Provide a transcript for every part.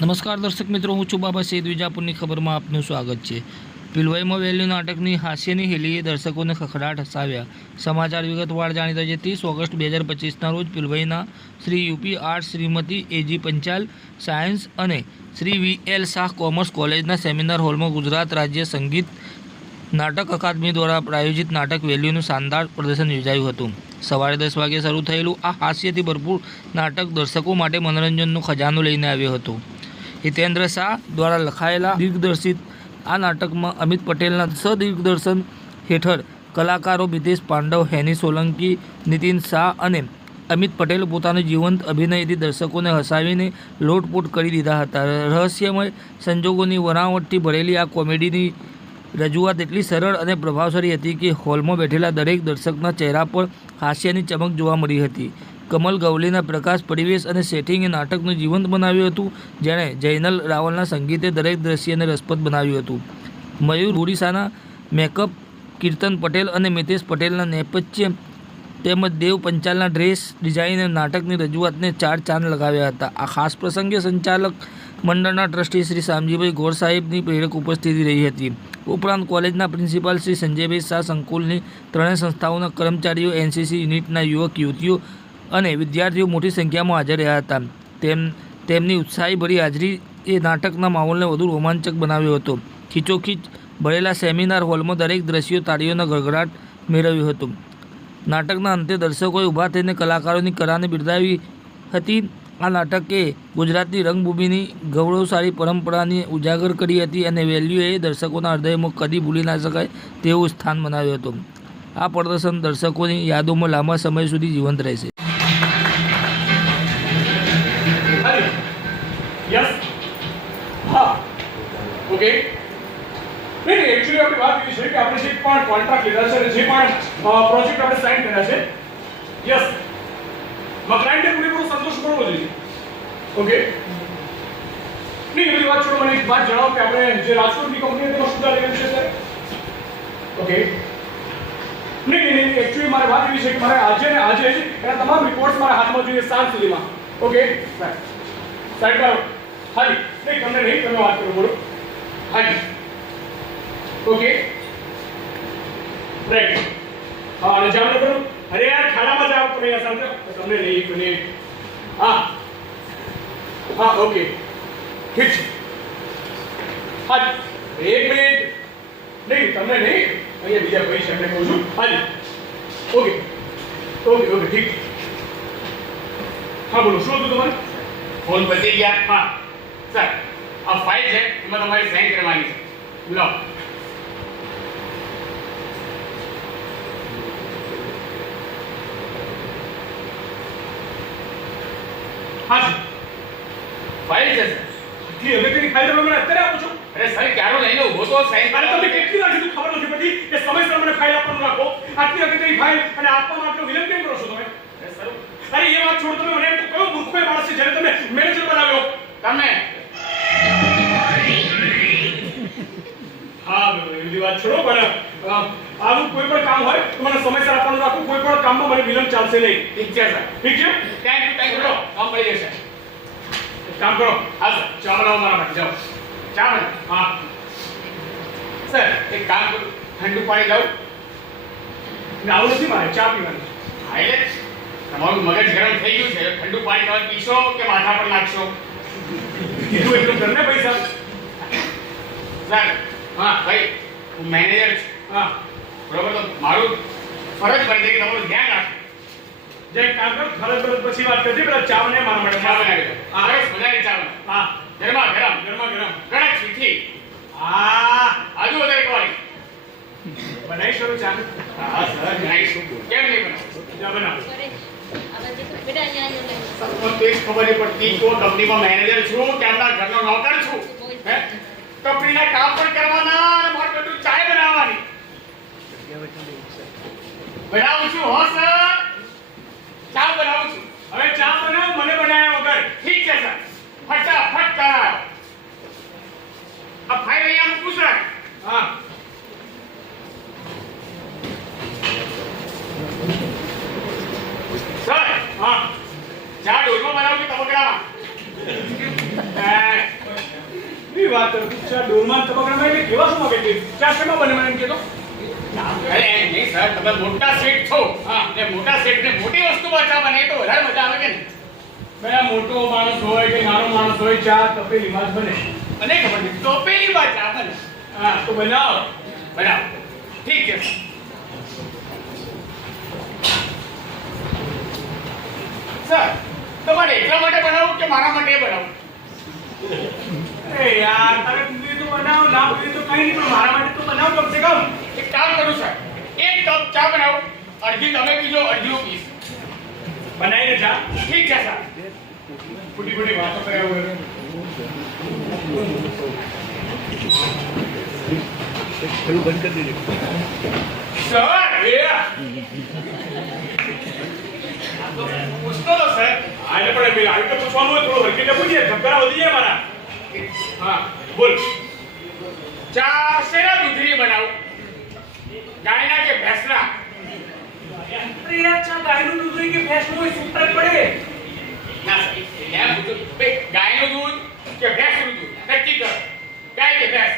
નમસ્કાર દર્શક મિત્રો, હું છું બાબા સૈદ. વિજાપુરની ખબરમાં આપનું સ્વાગત છે. પિલવાઈમાં વેલ્યુ નાટકની હાસ્યની હેલીએ દર્શકોને ખખડાટ હસાવ્યા. સમાચાર વિગતવાર જાણીતા છે. ત્રીસ ઓગસ્ટ બે હજાર પચીસના રોજ પિલવાઈના Shri UP arts Shrimati AG Panchal, science અને Shri V L Shah commerce કોલેજના સેમિનાર હોલમાં ગુજરાત રાજ્ય સંગીત નાટક અકાદમી દ્વારા પ્રાયોજિત નાટક વેલ્યુનું શાનદાર પ્રદર્શન યોજાયું હતું. સવારે દસ વાગે શરૂ થયેલું આ હાસ્યથી ભરપૂર નાટક દર્શકો માટે મનોરંજનનો ખજાનો લઈને આવ્યો હતો. હિતેન્દ્ર શાહ દ્વારા લખાયેલા દિગ્દર્શિત આ નાટકમાં અમિત પટેલના સદિગ્દર્શન હેઠળ કલાકારો મિતેશ પાંડવ હેની સોલંકી, નીતિન શાહ અને અમિત પટેલ પોતાનું જીવંત અભિનયથી દર્શકોને હસાવીને લોટપોટ કરી દીધા હતા. રહસ્યમય સંજોગોની વરાવટથી ભરેલી આ કોમેડીની રજૂઆત એટલી સરળ અને પ્રભાવશાળી હતી કે હોલમાં બેઠેલા દરેક દર્શકના ચહેરા પર હાસ્યની ચમક જોવા મળી હતી. કમલ ગવલીના પ્રકાશ પરિવેશ અને સેટિંગે નાટકનું જીવંત બનાવ્યું હતું, જેણે જૈનલ રાવલના સંગીતે દરેક દ્રશ્યને રસપ્રદ બનાવ્યું હતું. મયુર ઓડિશાના મેકઅપ કીર્તન પટેલ અને મિતેશ પટેલના નેપથ્ય તેમજ દેવ પંચાલના ડ્રેસ ડિઝાઈને નાટકની રજૂઆતને ચાર ચાંદ લગાવ્યા હતા. આ ખાસ પ્રસંગે સંચાલક મંડળના ટ્રસ્ટી શ્રી શામજીભાઈ ગોર સાહેબની પ્રેરક ઉપસ્થિતિ રહી હતી. ઉપરાંત કોલેજના પ્રિન્સિપાલ શ્રી સંજયભાઈ શાહ સંકુલની ત્રણેય સંસ્થાઓના કર્મચારીઓ, એનસીસી યુનિટના યુવક, યુવતીઓ અને વિદ્યાર્થીઓ મોટી સંખ્યામાં હાજર રહ્યા હતા. તેમ, તેમની ઉત્સાહીભરી હાજરી એ નાટકના માહોલને વધુ રોમાંચક બનાવ્યો હતો. ખીચોખીચ ભરેલા સેમિનાર હોલમાં દરેક દ્રશ્યો તાળીઓનો ગગડાટ મેળવ્યું હતું. નાટકના અંતે દર્શકોએ ઊભા થઈને કલાકારોની કલાને બિરદાવી હતી. આ નાટકે ગુજરાતની રંગભૂમિની ગૌરવશાળી પરંપરાને ઉજાગર કરી હતી અને વેલ્યુએ દર્શકોના હૃદયમાં કદી ભૂલી ના શકાય તેવું સ્થાન બનાવ્યું હતું. આ પ્રદર્શન દર્શકોની યાદોમાં લાંબા સમય સુધી જીવંત રહેશે. Yes. હા ઓકે નહીં નહીં એકચ્યુઅલી આપણે વાત એવી છે કે આપણે જે પણ કોન્ટ્રાક્ટ લીધા છે અને જે પણ પ્રોજેક્ટ આપણે સાઇન કર્યા છે યસમાં ક્લાયન્ટને પૂરેપૂરો સંતોષ મળવો જોઈએ. ઓકે નહીં એવી વાત છોડો, મને એક વાત જણાવો કે આપણે જે રાજકોટની કંપની તેમાં શું લેવાનું છે સર ઓકે નહીં નહીં નહીં એકચ્યુઅલી મારે વાત એવી છે કે મારે આજે ને આજે જ એના તમામ રિપોર્ટ્સ મારા હાથમાં જોઈએ સાંજ સુધીમાં. ઓકે સાઈડ કરો. હાજી નહીં તમને નહીં તમે વાત કરો બોલો હાજી ઓકે રાઈટ હા અને જાણ કરો અરે યાર ખાડામાં જાઓ તમે યાર સમજો તમને નહીં એક મિનિટ હા હા ઓકે ઠીક છે હાજી એક મિનિટ નહીં તમને નહીં અહીંયા બીજા ભાઈ છે એમને કહું છું હાજી ઓકે ઓકે ઓકે ઠીક હા બોલો શું હતું તમારે ફોન પતી ગયા હા સર આ ફાઇલ છે એમાં તમારે સાઈન કરવાની છે. લો. હા સર ફાઇલ છે સર હવે તેની ફાઇલ તમે અત્યારે આપો છો. અરે સર ક્યારો લઈને ઊભો તો સાઈન અરે તમને કેટલી વાર સુધી ખબર નથી પડતી કે સમયસર મને ફાઇલ આપવાનું રાખો. આટલી અગત્યની ફાઇલ અને આપવામાં આટલો વિલંબ કેમ કરો છો તમે? અરે સર અરે એ વાત છોડ તમે મને. તો કયો મૂર્ખો માણસ છે જ્યારે તમે મેનેજર બનાવ્યો? તમે વાત છોડો પણ આનું કોઈ પણ કામ હોય તો મને સમયસર આપવાનું રાખો. કોઈ પણ કામમાં મને વિલંબ ચાલશે નહીં. ઠીક છે સર ઠીક છે? ટાઈમ ટુ ટાઈમ કરો કામ પડી જશે. કામ કરો. હા સર. ચા બનાવો મારા માટે જાઓ. ચા હા. સર એક કામ કરો. ઠંડુ પાણી લાવું. આવું નથી મારે ચા પીવાની. હા એટલે તમારું મગજ ગરમ થઈ ગયું છે. ઠંડુ પાણી તમે પીશો કે માથા પર નાખશો? કીધું એટલું કરને પૈસા. સર હા ભાઈ. હું મેનેજર છું. હા બરોબર તો મારું ફરજ બને છે કે તમારું ધ્યાન રાખો જે કામ કરો ફરજ ફરજ પછી વાત કરજે પેલા ચા બને મારા માટે ચા બનાવી દો. હા મજાની ચા હા. ગરમા ગરમ. ગરમા ગરમ. કડક મીઠી. હા. આજુ વધારે કવાળી બનાવી શરૂ ચાલુ હા સર બનાવીશું કેમ નહીં બનાવો? બનાવો. ખબર પડતી તો હું કંપનીમાં મેનેજર છું કે ઘરનો નોકર છું. હે? કંપનીના કામ પણ કરવાના ચાય બનાવવાની. બનાવું છું હો સર ચા બનાવું છું હવે ચા બનાવ મને બનાવ્યા વગર ઠીક છે સર ફટાફટ કરાવો આ ફાઇલ અહીંયા મૂકું સર હા સર હા ચા ડોલમાં બનાવું કે તબકડામાં એ, એટલે કેવા શું માગે છે? ચા બને મને એમ કહેતો? અરે નહીં સર તમે મોટા શેઠ છો. હા એટલે મોટા શેઠને મોટી વસ્તુ ચા બને તો વધારે મજા આવે કે નહીં મોટો માણસ હોય કે નાનો માણસ હોય ચા તપેલીમાં જ બને. મને ખબર નથી ટોપેલીમાં ચા બને. હા તો બનાવો. બરાબર ઠીક છે. સર. સર તમારે એટલા માટે બનાવું કે મારા માટે બનાવું? એ યાર તારે પીવી તો બનાવો ના પીવી તો કઈ નહીં પણ મારા માટે તો બનાવો કમ સે કમ એક કામ કરું સર એક કપ ચા બનાવો અડધી તમે પીજો અડધી હું પીશ બનાવીને ચા ઠીક છે સર ખોટી ખોટી વાતો કર્યા વગર સર એ પૂછતો તો સર આને પણ બે આવી તો પૂછવાનું હોય થોડું હરકીને પૂછીએ ધબકારા વધી જાય મારા હા બોલ. ચા શેના દૂધની બનાવું? ગાયના કે ભેંસના? અરે યાર ચા ગાયનું દૂધ હોય કે ભેંસનું હોય શું ફરક પડે. ના સર એમ બે ગાયનું દૂધ કે ભેંસનું દૂધ? નક્કી કર. ગાય કે ભેંસ?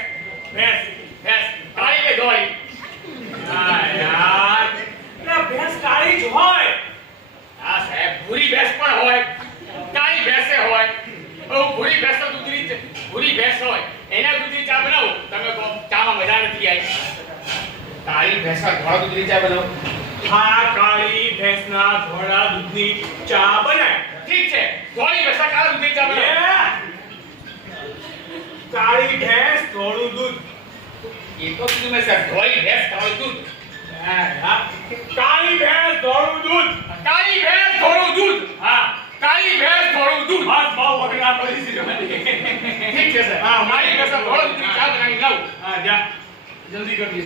ભેંસ. ભેંસ. કાળી કે ધોળી હા યાર એટલે આ ભેંસ કાળી જ હોય હા સાહેબ ભૂરી ભેંસ પણ હોય કાળી ભેંસે હોય બહુ ભૂરી ભેંસનો દૂધની ચ- ભૂરી ભેંસ હોય એના દૂધની ચા બનાવો. તમે કહો ચામાં મજા નથી આવી. કાળી ભેંસના ઘોડા દૂધની ચા બનાવો. હા કાળી ભેંસના ઘોડા દૂધની ચા બનાય. ઠીક છે. ધોળી ભેંસના કાળા દૂધની ચા બનાવો. કાળી ભેંસ ધોળું દૂધ. એ તો કીધું મેં સર ઘોડી ભેંસ ઘોડું દૂધ. હા, હા. કાળી ભેંસ ધોળું દૂધ કાળી ભેંસ ધોળું દૂધ હા કાળી ભેંસ ધોળું દૂધ બસ બહુ વખત આ પરિસ્થિતિ બની. ઠીક છે સર હા, મારી ભેંસ ધોળું દૂધની ચા બનાવી લાવું હા જા જલ્દી કરજે